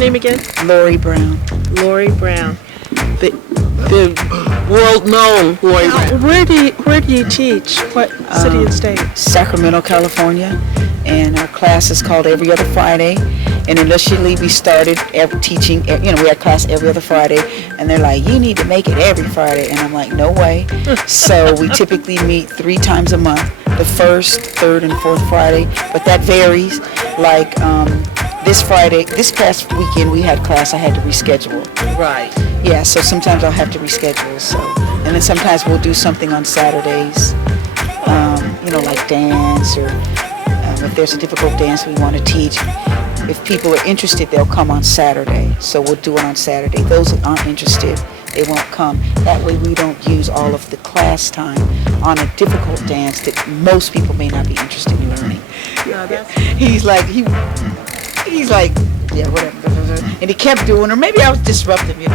name again? Lori Brown. Lori Brown. The world-known Lori Brown. Where do you teach? What city and state? Sacramento, California. And our class is called Every Other Friday. And initially we started teaching, we had class every other Friday. And they're like, you need to make it every Friday. And I'm like, no way. So we typically meet 3 times a month, the first, third, and fourth Friday. But that varies. Like this past weekend we had class, I had to reschedule. Right. Yeah, so sometimes I'll have to reschedule. So, and then sometimes we'll do something on Saturdays, like dance, or if there's a difficult dance we want to teach. If people are interested, they'll come on Saturday. So we'll do it on Saturday. Those that aren't interested, they won't come. That way we don't use all of the class time on a difficult dance that most people may not be interested in learning. He's like, yeah, whatever. And he kept doing, or maybe I was disrupting him.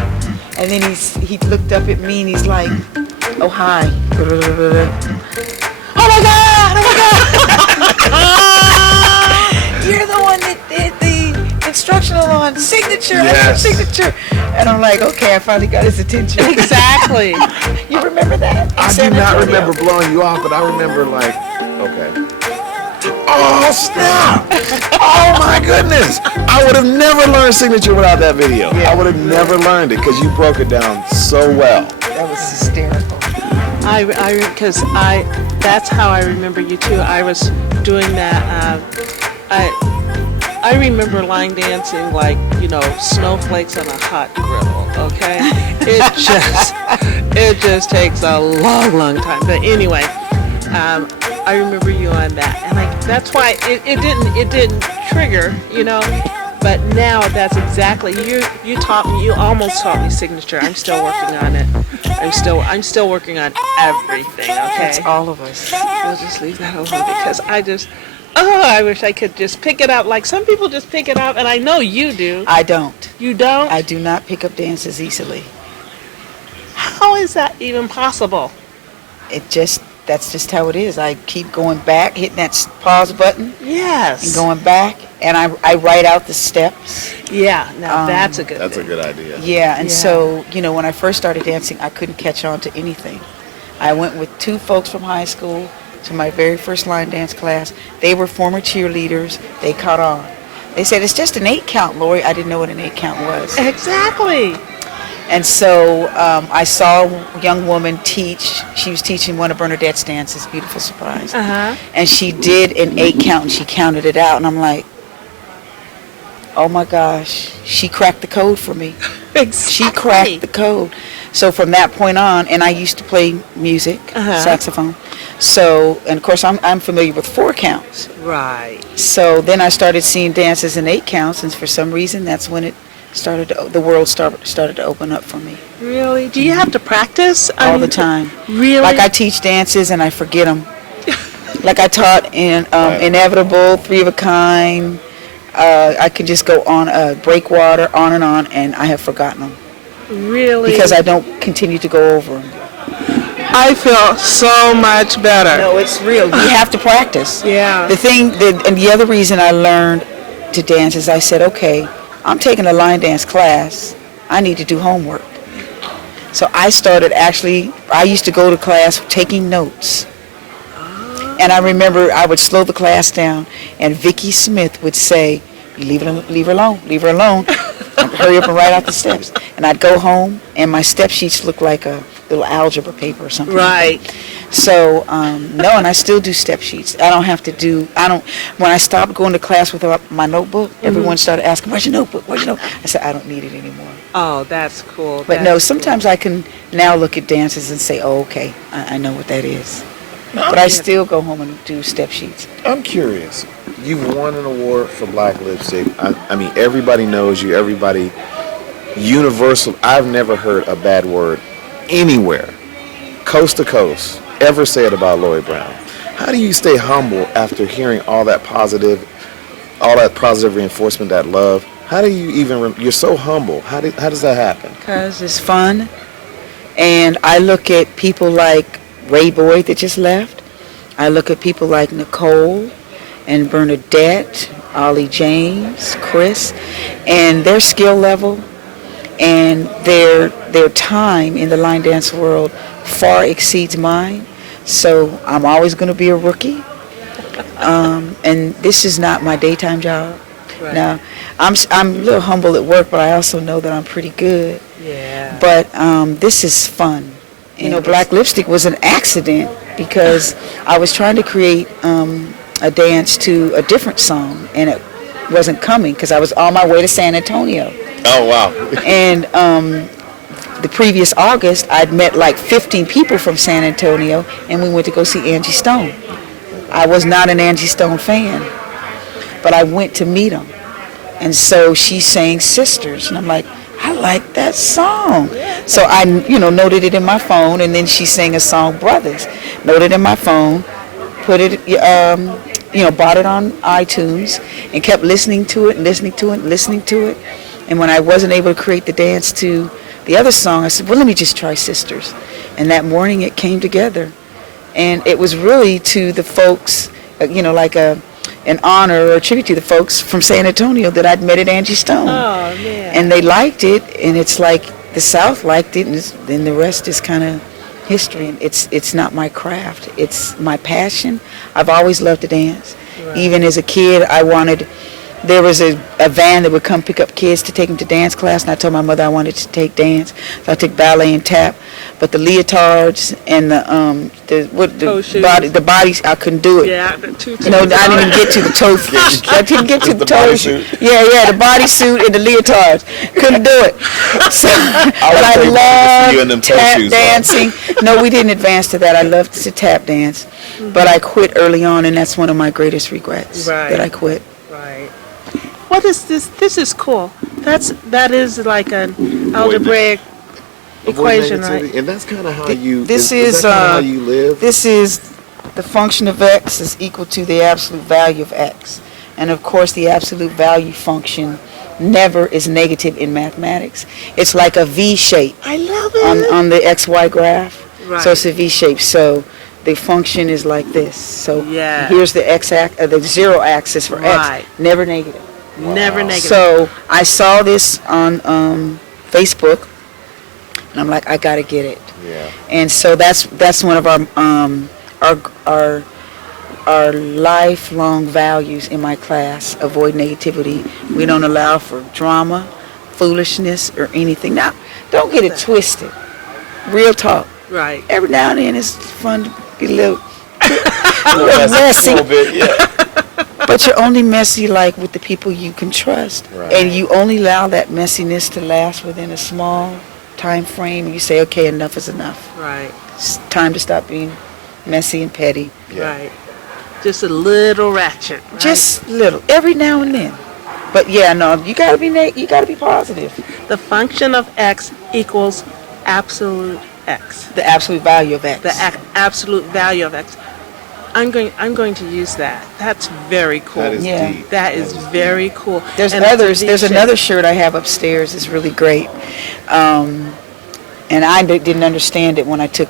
And then he looked up at me and he's like, oh, hi. Oh my God! You're the one that did the instructional on signature. Yes. Signature. And I'm like, okay, I finally got his attention. Exactly. You remember that? I do not remember blowing you off, but I remember like, okay. Oh, snap! Oh, my goodness! I would have never learned signature without that video. Yeah. I would have never learned it because you broke it down so well. That was hysterical. Because that's how I remember you too. I was doing that. I remember line dancing like, snowflakes on a hot griddle. Okay, it just takes a long time. But anyway, I remember you on that, and that's why it didn't trigger, But now that's exactly you taught me. You almost taught me signature. I'm still working on it. I'm still working on everything. Okay. It's all of us. We'll just leave that alone because I wish I could just pick it up like some people just pick it up, and I know you do. I don't. You don't? I do not pick up dances easily. How is that even possible? That's just how it is. I keep going back, hitting that pause button. Yes. And going back, and I write out the steps. Yeah, now that's a good That's thing. a good idea. Yeah, and so, when I first started dancing, I couldn't catch on to anything. I went with 2 folks from high school to my very first line dance class. They were former cheerleaders. They caught on. They said, it's just an 8 count, Lori. I didn't know what an 8 count was. Exactly. And so I saw a young woman teach. She was teaching one of Bernadette's dances, Beautiful Surprise. Uh-huh. And she did an 8 count, and she counted it out. And I'm like, oh my gosh, she cracked the code for me. Exactly. She cracked the code. So from that point on, and I used to play music, saxophone. So, and of course, I'm familiar with 4 counts. Right. So then I started seeing dances in 8 counts, and for some reason, that's when the world started to open up for me. Really? Do you have to practice? All the time. Really? Like I teach dances and I forget them. Like I taught in Inevitable, 3 of a Kind. I could just go on Breakwater, on, and I have forgotten them. Really? Because I don't continue to go over them. I feel so much better. No, it's real. You have to practice. Yeah. And the other reason I learned to dance is I said, okay, I'm taking a line dance class. I need to do homework. So I used to go to class taking notes. And I remember I would slow the class down, and Vicki Smith would say, leave her alone. I'd hurry up and write out the steps. And I'd go home, and my step sheets looked like a little algebra paper or something. Right. Like that. So, no, and I still do step sheets. When I stopped going to class without my notebook, everyone started asking, where's your notebook? I said, I don't need it anymore. Oh, that's cool. But no, sometimes I can now look at dances and say, oh, okay, I know what that is. But I still go home and do step sheets. I'm curious. You've won an award for Black Lipstick. I mean, everybody knows you. Everybody, universal. I've never heard a bad word anywhere, coast to coast, ever say it about Lori Brown. How do you stay humble after hearing all that positive reinforcement, that love? How do you even, you're so humble. How does that happen? Because it's fun. And I look at people like Ray Boyd that just left. I look at people like Nicole and Bernadette Ollie James, Chris, and their skill level and their time in the line dance world far exceeds mine. So I'm always going to be a rookie. And this is not my daytime job. Right. Now, I'm a little humble at work, but I also know that I'm pretty good. Yeah. But this is fun. You know, Black Lipstick was an accident because I was trying to create a dance to a different song, and it wasn't coming because I was on my way to San Antonio. Oh, wow. And the previous August, I'd met like 15 people from San Antonio, and we went to go see Angie Stone. I was not an Angie Stone fan, but I went to meet them. And so she sang Sisters, and I'm like, I like that song. So I, noted it in my phone, and then she sang a song, Brothers. Noted in my phone, put it, bought it on iTunes, and kept listening to it, listening to it. And when I wasn't able to create the dance to the other song, I said, well, let me just try Sisters. And that morning it came together. And it was really to the folks, like an honor or a tribute to the folks from San Antonio that I'd met at Angie Stone. Oh, man. And they liked it, and it's like the South liked it, and then the rest is kind of history. And it's not my craft. It's my passion. I've always loved to dance. Right. Even as a kid, there was a van that would come pick up kids to take them to dance class, and I told my mother I wanted to take dance. So I took ballet and tap, but the leotards and the bodies, I couldn't do it. Yeah, the two. I didn't even get to the toe. I didn't get to the toe. Yeah, the bodysuit and the leotards. Couldn't do it. So, but I loved tap dancing. No, we didn't advance to that. I loved to tap dance, but I quit early on, and that's one of my greatest regrets. Right. That I quit. Right. What is this? This is cool. That is like an algebraic equation, right? And that's kind of how you. This is that kinda how you live. This is the function of x is equal to the absolute value of x, and of course the absolute value function never is negative in mathematics. It's like a V shape. I love it. On the XY graph. Right. So it's a V shape. So the function is like this. So Yeah. here's the the zero axis for Right. x, never negative. Never negative. So I saw this on Facebook, and I'm like, I gotta get it. Yeah. And so that's one of our lifelong values in my class. Avoid negativity. We don't allow for drama, foolishness, or anything. Now, don't get it twisted. Real talk. Right. Every now and then it's fun to be a little messy. A little bit, yeah. But you're only messy like with the people you can trust. Right. And you only allow that messiness to last within a small time frame. You say, okay, enough is enough. Right. It's time to stop being messy and petty. Yeah. Right. Just a little ratchet. Right? Just little, every now and then. But yeah, no, you gotta be positive. The function of x equals absolute x. The absolute value of x. The absolute value of x. I'm going to use that. That's very cool. That is Yeah. deep. That is very cool. There's And it's a others. V There's shape. another shirt I have upstairs. It's really great, and I didn't understand it when I took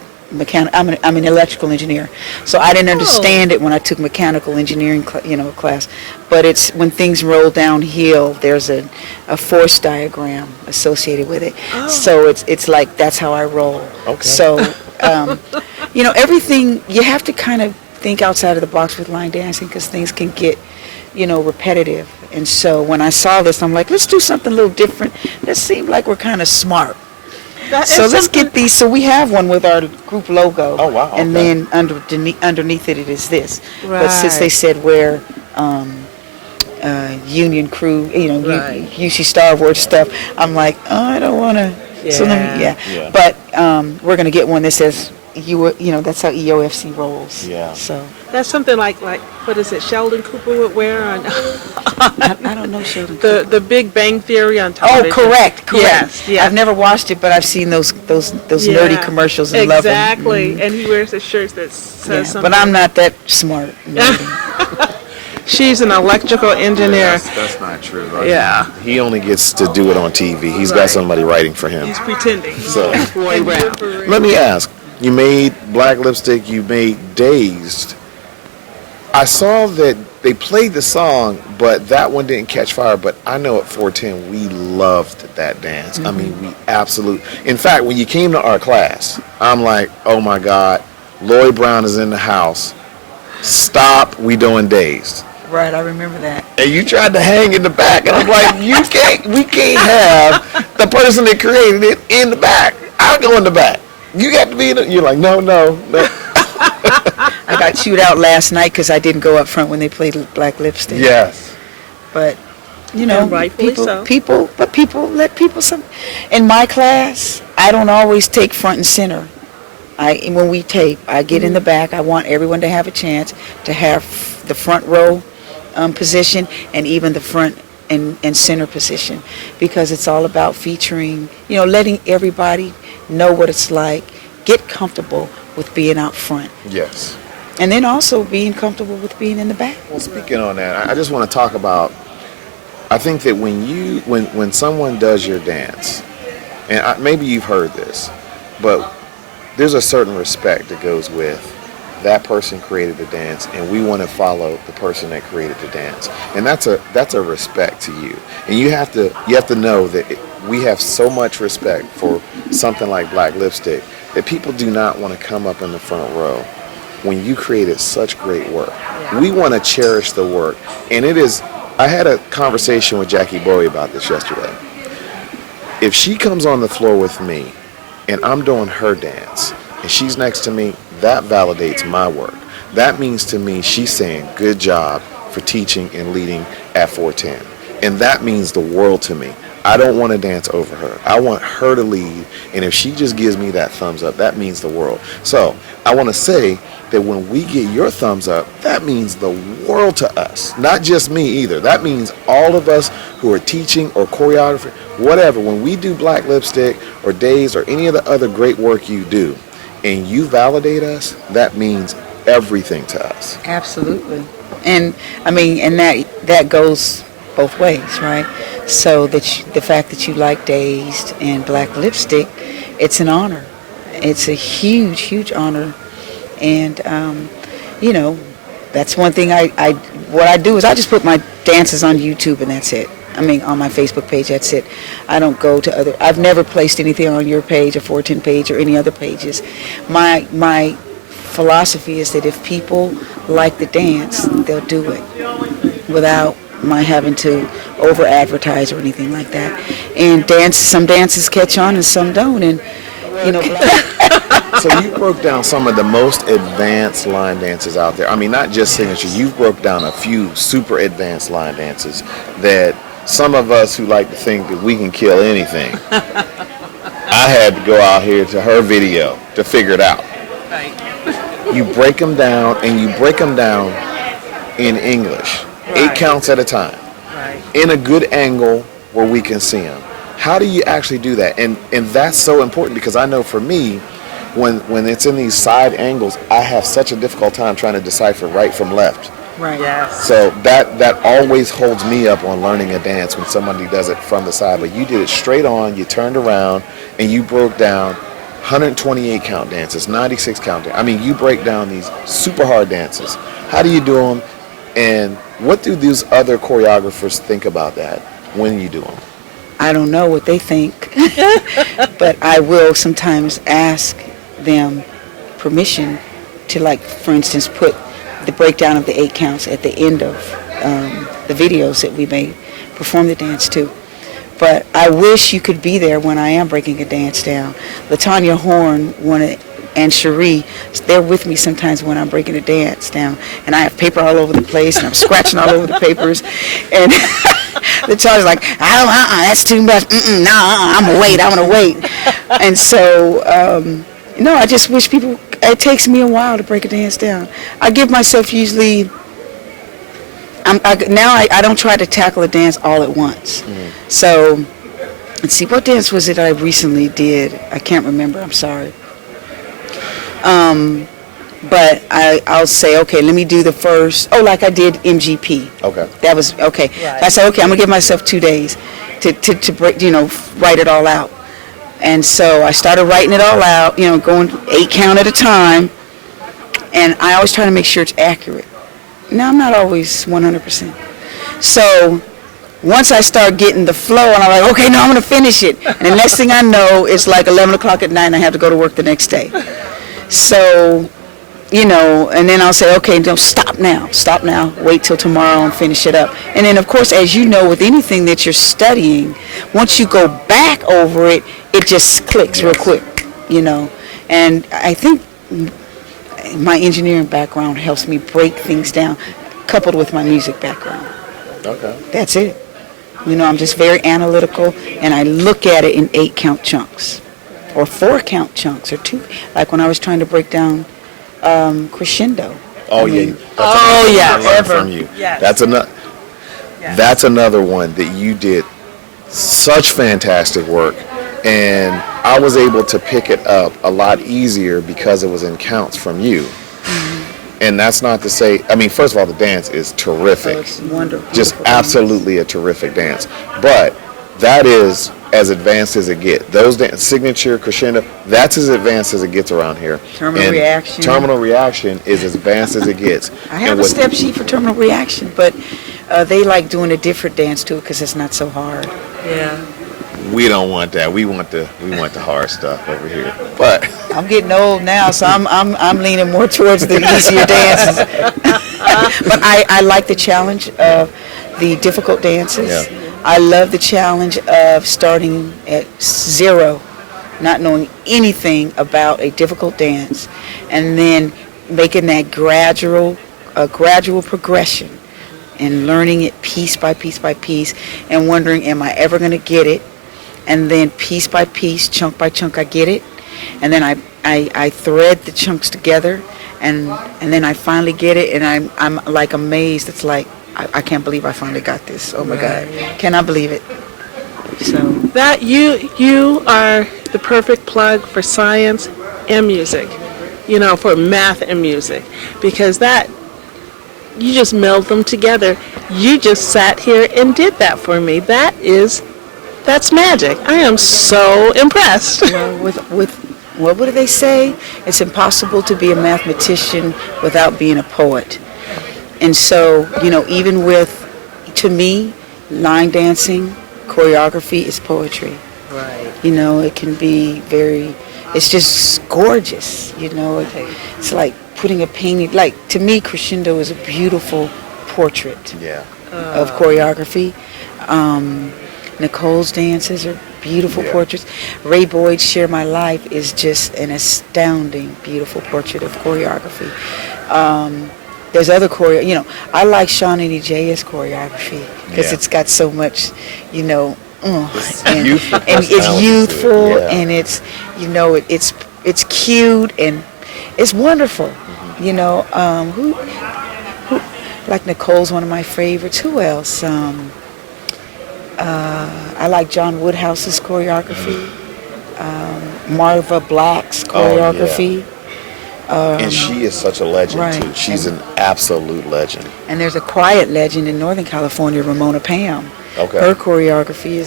I'm an electrical engineer, so I didn't understand it when I took mechanical engineering class. But it's when things roll downhill, there's a force diagram associated with it. Oh. So it's like that's how I roll. Okay. So everything you have to kind of think outside of the box with line dancing because things can get repetitive. And so when I saw this, I'm like, let's do something a little different. This seemed like we're kind of smart. That So is let's something- get these. So we have one with our group logo. Oh, wow, And okay. then underneath it is this. But since they Right. said we're Union Crew, Right. UC Star Wars stuff, I'm like, oh, I don't want to. So let me, Yeah. Yeah. But we're gonna get one that says that's how EOFC rolls. Yeah. So That's something like what is it? Sheldon Cooper would wear on I don't know, Sheldon. the Big Bang Theory on Oh, television. correct. Yes, yes. I've never watched it, but I've seen those nerdy Yeah. commercials and love them. Exactly. And he wears a shirt that says Yeah, something. but I'm not that smart. nerdy. She's an electrical engineer. That's not true. Right? Yeah. He only gets to do it on TV. He's got Right. somebody writing for him. He's pretending. So Roy Brown. let me ask. You made Black Lipstick. You made Dazed. I saw that they played the song, but that one didn't catch fire. But I know at 410 we loved that dance. I mean, we absolutely. In fact, when you came to our class, I'm like, oh my God, Lloyd Brown is in the house. Stop, we doing Dazed. Right, I remember that. And you tried to hang in the back, and I'm like, we can't have the person that created it in the back. I'll go in the back. You got to be in the, you're like, no. I got chewed out last night because I didn't go up front when they played Black Lipstick. Yes. But, you know, And rightfully so. people let people some. In my class, I don't always take front and center. When we tape, I get in the back. I want everyone to have a chance to have the front row position and even the front and center position, because it's all about featuring, you know, letting everybody know what it's like, get comfortable with being out front. Yes. And then also being comfortable with being in the back. Well, speaking on that, I just want to talk about, I think that when someone does your dance, and maybe you've heard this, but there's a certain respect that goes with that person created the dance, and we want to follow the person that created the dance, and that's a respect to you, and you have to know that we have so much respect for something like Black Lipstick that people do not want to come up in the front row when you created such great work. We want to cherish the work, and it is. I had a conversation with Jackie Bowie about this yesterday. If she comes on the floor with me, and I'm doing her dance, and she's next to me, that validates my work. That means to me she's saying good job for teaching and leading at 410. And that means the world to me. I don't want to dance over her. I want her to lead, and if she just gives me that thumbs up, that means the world. So I want to say that when we get your thumbs up, that means the world to us. Not just me either. That means all of us who are teaching or choreographing, whatever. When we do Black Lipstick or Days or any of the other great work you do, and you validate us, that means everything to us. Absolutely. And I mean, and that goes both ways, right? So the fact that you like Dazed and Black Lipstick, it's an honor. It's a huge, huge honor. And, you know, that's one thing what I do is I just put my dances on YouTube and that's it. I mean, on my Facebook page, that's it. I don't go to I've never placed anything on your page, or 410 page, or any other pages. My philosophy is that if people like the dance, they'll do it without my having to over advertise or anything like that. And some dances catch on and some don't. And, you know, So you broke down some of the most advanced line dances out there. I mean, not just signature. You broke down a few super advanced line dances that some of us who like to think that we can kill anything, I had to go out here to her video to figure it out. Right. You break them down, and you break them down in English, Right. 8 counts at a time, Right. in a good angle where we can see them. How do you actually do that? And that's so important, because I know for me, when it's in these side angles, I have such a difficult time trying to decipher right from left. right. Yes. So that always holds me up on learning a dance when somebody does it from the side. But you did it straight on, you turned around, and you broke down 128 count dances, 96 count dances. I mean, you break down these super hard dances. How do you do them? And what do these other choreographers think about that when you do them? I don't know what they think, but I will sometimes ask them permission to, like, for instance, put the breakdown of the 8 counts at the end of the videos that we may perform the dance to. But I wish you could be there when I am breaking a dance down. LaTanya Horn and Cherie, they're with me sometimes when I'm breaking a dance down, and I have paper all over the place, and I'm scratching all over the papers, and LaTanya's like, that's too much. I'm gonna wait. And so, no, I just wish people. It takes me a while to break a dance down. I give myself usually. I don't try to tackle a dance all at once. So, let's see, what dance was it I recently did? I can't remember. I'm sorry. But I'll say, okay, let me do the first. Oh, like I did MGP. Okay. That was okay. Right. I said, okay, I'm gonna give myself 2 days to break, write it all out. And so I started writing it all out, going 8 count at a time. And I always try to make sure it's accurate. No, I'm not always 100%. So once I start getting the flow, and I'm like, okay, no, I'm going to finish it. And the next thing I know, it's like 11 o'clock at night, and I have to go to work the next day. So, and then I'll say, okay, no, stop now, wait till tomorrow and finish it up. And then, of course, as you know, with anything that you're studying, once you go back over it, it just clicks real quick, And I think my engineering background helps me break things down, coupled with my music background. Okay. That's it. I'm just very analytical, and I look at it in 8-count chunks, or 4-count chunks, or 2. Like when I was trying to break down crescendo. Oh, from you. Yes. That's another one that you did such fantastic work, and I was able to pick it up a lot easier because it was in counts from you. Mm-hmm. And that's not to say, first of all, the dance is terrific. Oh, it's wonderful. Just absolutely a terrific dance. But that is as advanced as it gets. Those signature crescendo, that's as advanced as it gets around here. Terminal reaction. Terminal reaction is as advanced as it gets. I have a step sheet for terminal reaction, but they like doing a different dance to it because it's not so hard. Yeah. We don't want that. We want the hard stuff over here. But I'm getting old now, so I'm leaning more towards the easier dances. But I like the challenge of the difficult dances. Yeah. I love the challenge of starting at zero, not knowing anything about a difficult dance, and then making that gradual progression and learning it piece by piece by piece, and wondering, am I ever going to get it? And then piece by piece, chunk by chunk, I get it, and then I thread the chunks together, and then I finally get it, and I'm like amazed. It's like, I can't believe I finally got this. Oh my God, cannot believe it. So that you are the perfect plug for science and music, for math and music, because that you just meld them together. You just sat here and did that for me. That's magic. I am so impressed. Well, with what do they say? It's impossible to be a mathematician without being a poet. And so, even to me, line dancing, choreography is poetry. Right. It can be it's just gorgeous, It's like putting a painting, to me, crescendo is a beautiful portrait of choreography. Nicole's dances are beautiful portraits. Ray Boyd's Share My Life is just an astounding, beautiful portrait of choreography. There's other I like Sean and EJ's choreography because it's got so much, it's youthful and it's, it's cute and it's wonderful. Mm-hmm. Who like Nicole's one of my favorites. Who else? I like John Woodhouse's choreography, Marva Black's choreography. And she is such a legend, too. She's an absolute legend. And there's a quiet legend in Northern California, Ramona Pam. Okay. Her choreography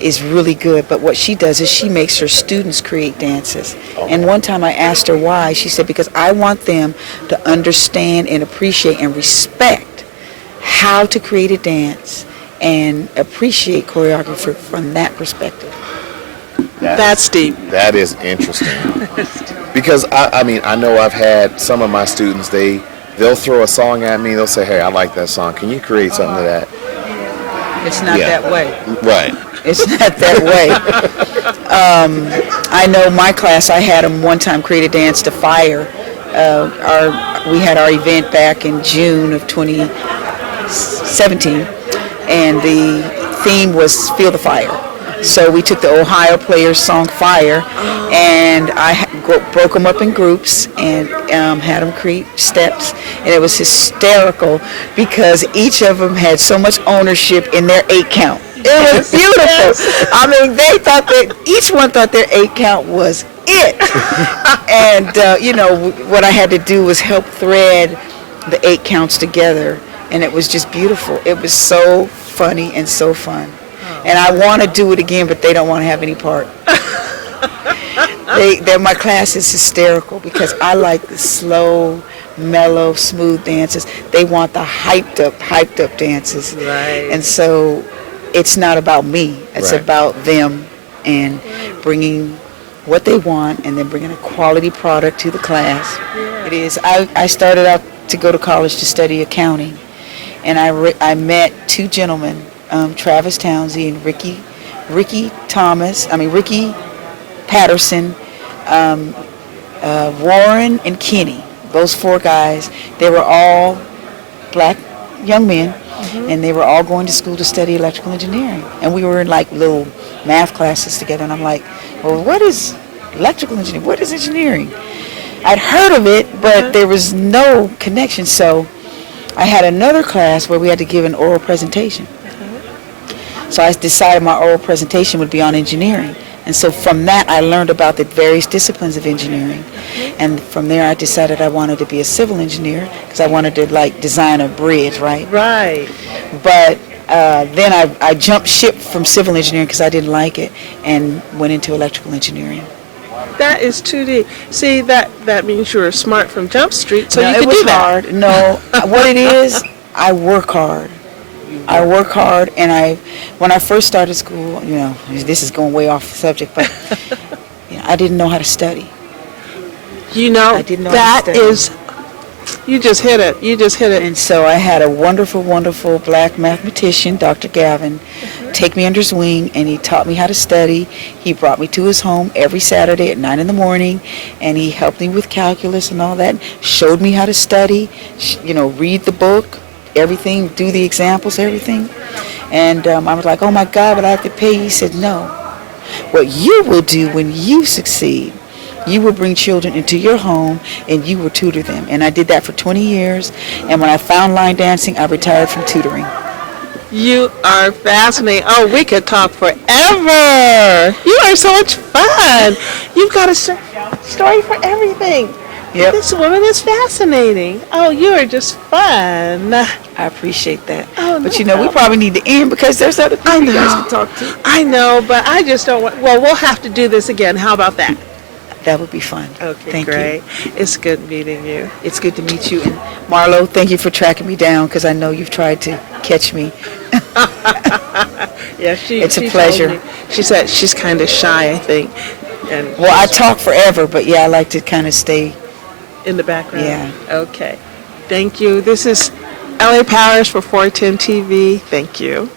is really good, but what she does is she makes her students create dances. Okay. And one time I asked her why. She said, because I want them to understand and appreciate and respect how to create a dance and appreciate choreography from that perspective. That's deep. That is interesting. Because I know I've had some of my students, they'll throw a song at me, they'll say, hey, I like that song. Can you create something to that? It's not that way. Right. It's not that way. I know my class, I had them one time create a dance to Fire. We had our event back in June of 2017, and the theme was Feel the Fire. So we took the Ohio Players song Fire, and I broke them up in groups and had them create steps, and it was hysterical because each of them had so much ownership in their 8 count. It was beautiful. I mean, each one thought their 8 count was it. And, what I had to do was help thread the 8 counts together, and it was just beautiful. It was so funny and so fun. And I want to do it again, but they don't want to have any part. My class is hysterical because I like the slow mellow, smooth dances. They want the hyped up dances. Right. And so it's not about me. It's Right. about them and bringing what they want and then bringing a quality product to the class. Yeah. It is. I started out to go to college to study accounting, and I met two gentlemen, Travis Townsend and Ricky Patterson, Warren and Kenny. Those four guys, they were all black young men, and they were all going to school to study electrical engineering. And we were in like little math classes together, and I'm like, well, what is electrical engineering? What is engineering? I'd heard of it, but there was no connection. So I had another class where we had to give an oral presentation. So I decided my oral presentation would be on engineering. And so from that, I learned about the various disciplines of engineering. And from there, I decided I wanted to be a civil engineer because I wanted to, like, design a bridge, right? Right. But then I jumped ship from civil engineering because I didn't like it and went into electrical engineering. That is 2D. See, that means you were smart from Jump Street, so No, you it could was do that. hard. No, what it is, I work hard. I work hard, and when I first started school, you know, this is going way off the subject, but you know, I didn't know how to study. You know, I didn't know how that to study. is, you just hit it. You just hit it. And so I had a wonderful, wonderful black mathematician, Dr. Gavin, take me under his wing, and he taught me how to study. He brought me to his home every Saturday at 9 in the morning, and he helped me with calculus and all that, showed me how to study, you know, read the book, everything, do the examples, everything. And I was like, oh my God, but I have to pay. He said, no. What you will do when you succeed, you will bring children into your home and you will tutor them. And I did that for 20 years. And when I found line dancing, I retired from tutoring. You are fascinating. Oh, we could talk forever. You are so much fun. You've got a story for everything. Yep. This woman is fascinating. Oh, you are just fun. I appreciate that. Oh, but no you know, we problem. probably need to end because there's other people I you guys know. can talk to. I know, but I just don't want. Well, we'll have to do this again. How about that? That would be fun. Okay, Thank great. you. It's good meeting you. It's good to meet you. And Marlo, thank you for tracking me down because I know you've tried to catch me. Yeah, It's a she pleasure. told me. She said she's kind of shy, I think. And Well, I talk forever, but yeah, I like to kind of stay. in the background. Yeah. Okay. Thank you. This is LA Powers for 410 TV. Thank you.